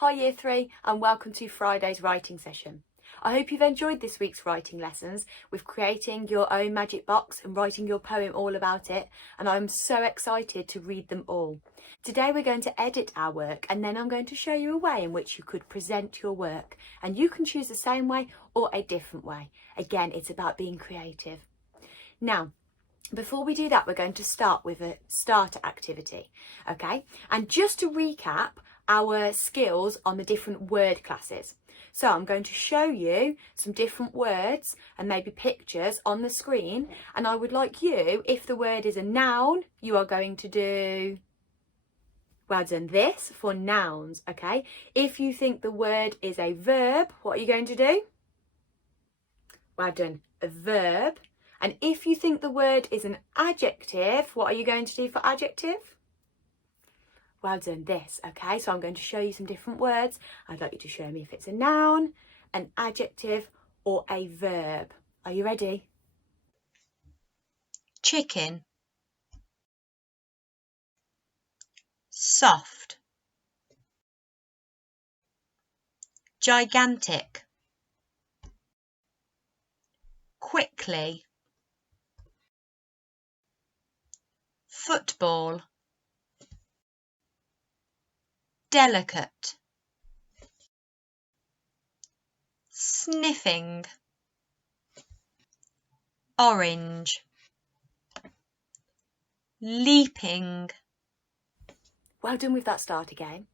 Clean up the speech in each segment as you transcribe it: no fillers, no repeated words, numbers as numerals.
Hi Year 3 and welcome to Friday's writing session. I hope you've enjoyed this week's writing lessons with creating your own magic box and writing your poem all about it, and I'm so excited to read them all. Today we're going to edit our work and then I'm going to show you a way in which you could present your work, and you can choose the same way or a different way. Again, it's about being creative. Now, before we do that, we're going to start with a starter activity, okay? And just to recap our skills on the different word classes. So I'm going to show you some different words and maybe pictures on the screen, and I would like you, if the word is a noun, you are going to do, well done, this for nouns, okay? If you think the word is a verb, what are you going to do? Well done, a verb. And if you think the word is an adjective, what are you going to do for adjective? Well done, this, okay? So I'm going to show you some different words. I'd like you to show me if it's a noun, an adjective, or a verb. Are you ready? Chicken, soft, gigantic, quickly, football, delicate, sniffing, orange, leaping. Well done with that starter game.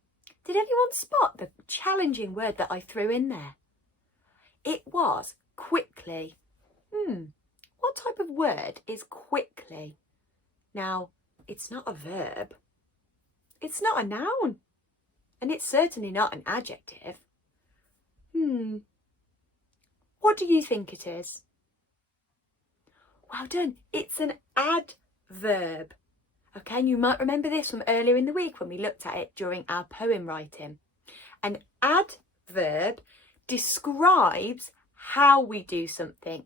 Did anyone spot the challenging word that I threw in there? It was quickly. What type of word is quickly? Now, it's not a verb. It's not a noun. And it's certainly not an adjective. What do you think it is? Well done. It's an adverb. Okay, and you might remember this from earlier in the week when we looked at it during our poem writing. An adverb describes how we do something.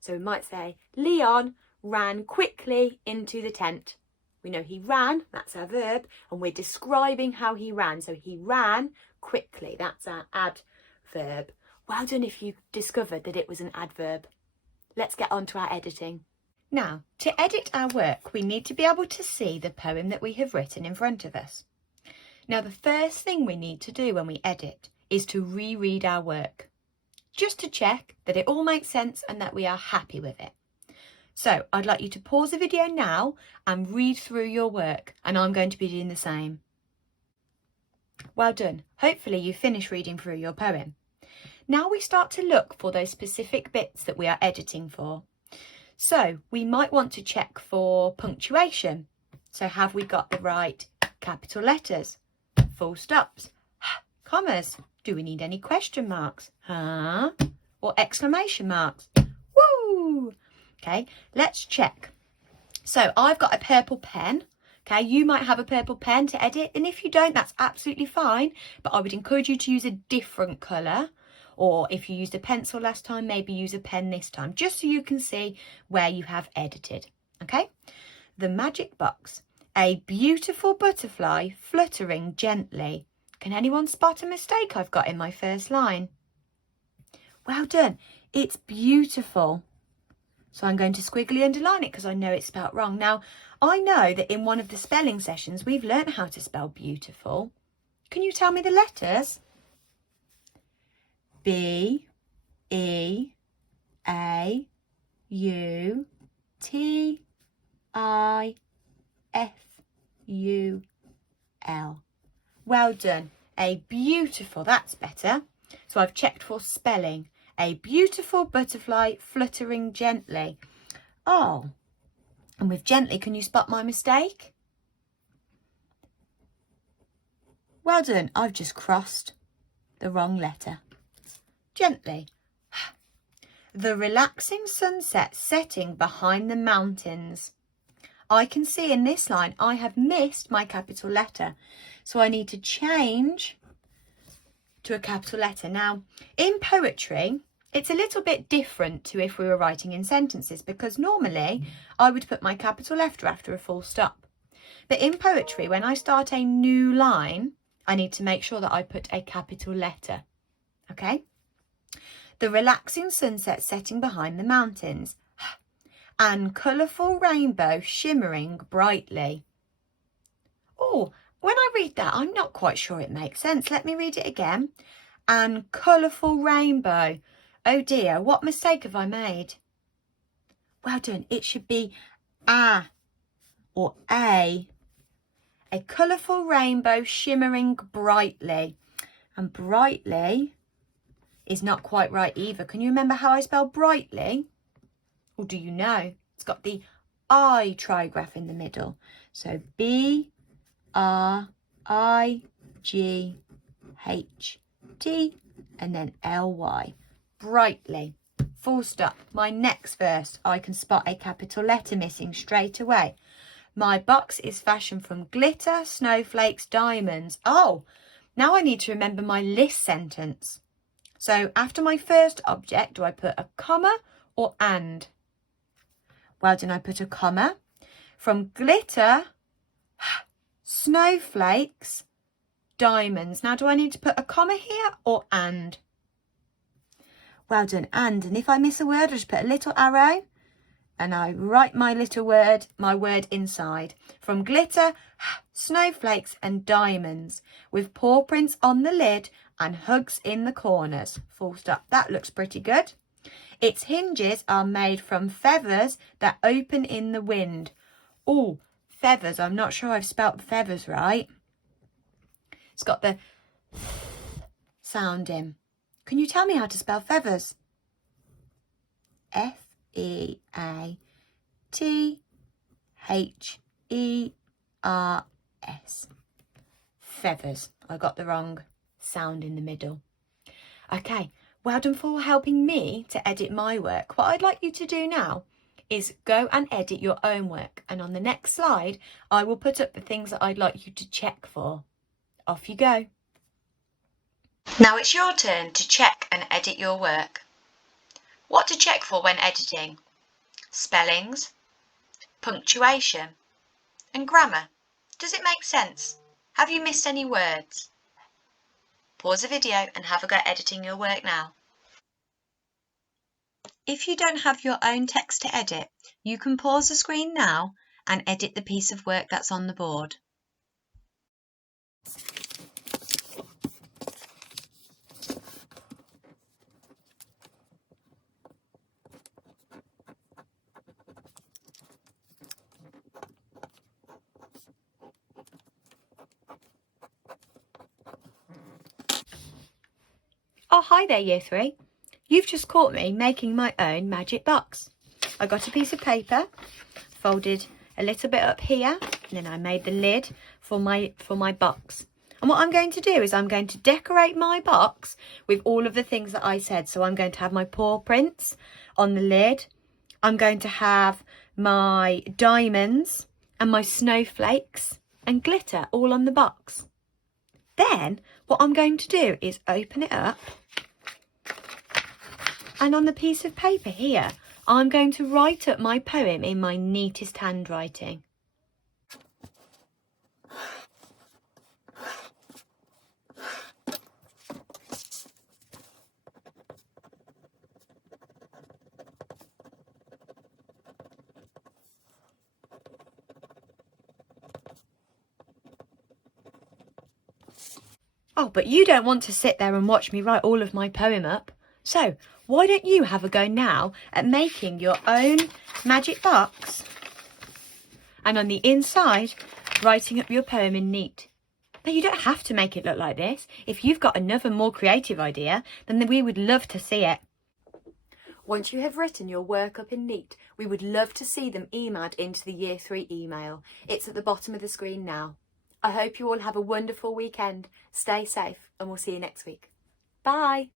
So we might say, Leon ran quickly into the tent. We know he ran, that's our verb, and we're describing how he ran. So he ran quickly, that's our adverb. Well done if you discovered that it was an adverb. Let's get on to our editing. Now, to edit our work, we need to be able to see the poem that we have written in front of us. Now, the first thing we need to do when we edit is to reread our work, just to check that it all makes sense and that we are happy with it. So I'd like you to pause the video now and read through your work, and I'm going to be doing the same. Well done. Hopefully you finish reading through your poem. Now we start to look for those specific bits that we are editing for. So we might want to check for punctuation. So have we got the right capital letters, full stops, commas? Do we need any question marks? Or exclamation marks? Woo! Okay, let's check. So I've got a purple pen. Okay, you might have a purple pen to edit, and if you don't, that's absolutely fine. But I would encourage you to use a different colour. Or if you used a pencil last time, maybe use a pen this time, just so you can see where you have edited. Okay, the magic box. A beautiful butterfly fluttering gently. Can anyone spot a mistake I've got in my first line? Well done. It's beautiful. So I'm going to squiggly underline it because I know it's spelt wrong. Now, I know that in one of the spelling sessions, we've learnt how to spell beautiful. Can you tell me the letters? B, E, A, U, T, I, F, U, L. Well done. A beautiful, that's better. So I've checked for spelling. A beautiful butterfly fluttering gently. Oh, and with gently, can you spot my mistake? Well done. I've just crossed the wrong letter. Gently. The relaxing sunset setting behind the mountains. I can see in this line I have missed my capital letter, so I need to change to a capital letter. Now, in poetry, it's a little bit different to if we were writing in sentences, because normally I would put my capital letter after a full stop. But in poetry, when I start a new line, I need to make sure that I put a capital letter. Okay? The relaxing sunset setting behind the mountains and colourful rainbow shimmering brightly. Oh, when I read that, I'm not quite sure it makes sense. Let me read it again. And colourful rainbow. Oh dear, what mistake have I made? Well done. It should be a or a. A colourful rainbow shimmering brightly. And brightly is not quite right either. Can you remember how I spell brightly? Or do you know? It's got the I trigraph in the middle. So B-R-I-G-H-T and then L-Y. Brightly. Full stop. My next verse, I can spot a capital letter missing straight away. My box is fashioned from glitter, snowflakes, diamonds. Oh, now I need to remember my list sentence. So after my first object, do I put a comma or and? Well done, I put a comma. From glitter, snowflakes, diamonds. Now do I need to put a comma here or and? Well done, and if I miss a word, I just put a little arrow and I write my little word, my word inside. From glitter, snowflakes and diamonds with paw prints on the lid and hugs in the corners. Full stop. That looks pretty good. Its hinges are made from feathers that open in the wind. Oh, feathers. I'm not sure I've spelt feathers right. It's got the sound in. Can you tell me how to spell feathers? F-E-A-T-H-E-R-S. Feathers. I got the wrong sound in the middle. Okay, well done for helping me to edit my work. What I'd like you to do now is go and edit your own work. And on the next slide, I will put up the things that I'd like you to check for. Off you go. Now it's your turn to check and edit your work. What to check for when editing? Spellings, punctuation, and grammar. Does it make sense? Have you missed any words? Pause the video and have a go at editing your work now. If you don't have your own text to edit, you can pause the screen now and edit the piece of work that's on the board. Oh, hi there, Year 3. You've just caught me making my own magic box. I got a piece of paper, folded a little bit up here, and then I made the lid for my box. And what I'm going to do is I'm going to decorate my box with all of the things that I said. So I'm going to have my paw prints on the lid. I'm going to have my diamonds and my snowflakes and glitter all on the box. Then what I'm going to do is open it up, and on the piece of paper here, I'm going to write up my poem in my neatest handwriting. Oh, but you don't want to sit there and watch me write all of my poem up. So why don't you have a go now at making your own magic box, and on the inside writing up your poem in neat. Now you don't have to make it look like this. If you've got another more creative idea, then we would love to see it. Once you have written your work up in neat, we would love to see them emailed into the Year 3 email. It's at the bottom of the screen now. I hope you all have a wonderful weekend. Stay safe and we'll see you next week. Bye.